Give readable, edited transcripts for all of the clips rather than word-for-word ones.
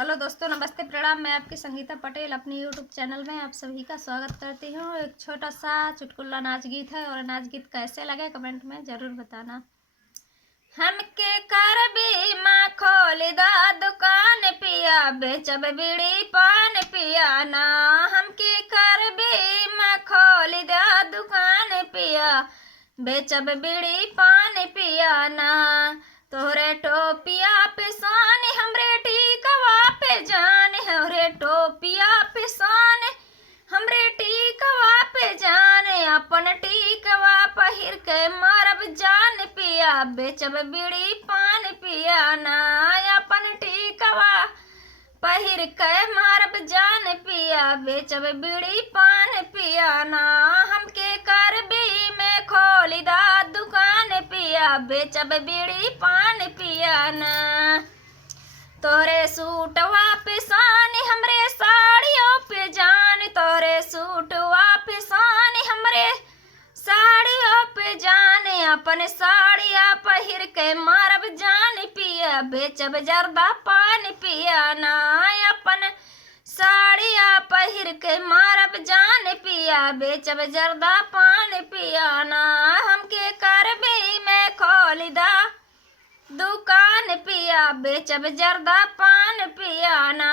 Hello दोस्तों, नमस्ते, प्रणाम। मैं आपकी संगीता पटेल अपनी यूट्यूब चैनल में आप सभी का स्वागत करती हूँ। एक छोटा सा चुटकुला नाच गीत है और नाच गीत कैसे लगे कमेंट में ज़रूर बताना। हमके कर बीमा खोल दा दुकान पिया, बेचब बीड़ी पान पिया ना। हमके कर बीमा खोल दा दुकान पिया, बेचब बीड़ी पान पिया ना। तोहरे टोपिया पे सान हमरे टीकवा पे जान, हमरे टोपिया पे सान हमरे टीकवा पे जान। अपन टीकवा पहिर के मारब जान पिया, बेचब बीड़ी पान पिया ना। अपन टीकवा पहिर के मारब जान पिया, बेचब बीड़ी पान पिया ना। हमके कर बी में खोली दा दुकान पिया, बेचब बीड़ी पान पिया ना। तोरे सूटवा पे सान हमरे साड़ियों पे जान, तोरे सूटवा पे सान हमरे साड़ियों पे जान। अपन साड़िया पहिर के मारब जान पिया, बेचब जर्दा पान पिया ना। अपन साड़िया पहिर के मारब जान पिया, बेचब जर्दा पान पिया ना। हमके करबी में खोल दा दुकान पिया, बेचब जर्दा पान पिया ना।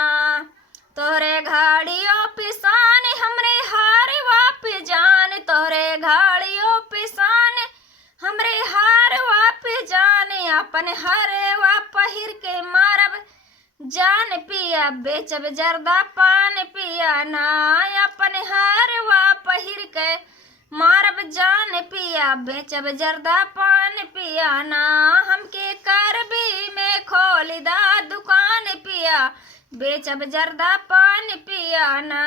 तोरे घाड़ियों पे सान हमरे हारवा पे जान, तोरे घाड़ियों पे सान हमरे हारवा पे जान। अपन हारवा पहिर के मारब जान पिया, बेचब जर्दा पान पिया ना। अपन हारवा पहिर के मारब जान पिया, बेचब जर्दा पान पिया ना। हमके करबी में खोल दा दुकान पिया, बेचब जर्दा पान पिया ना।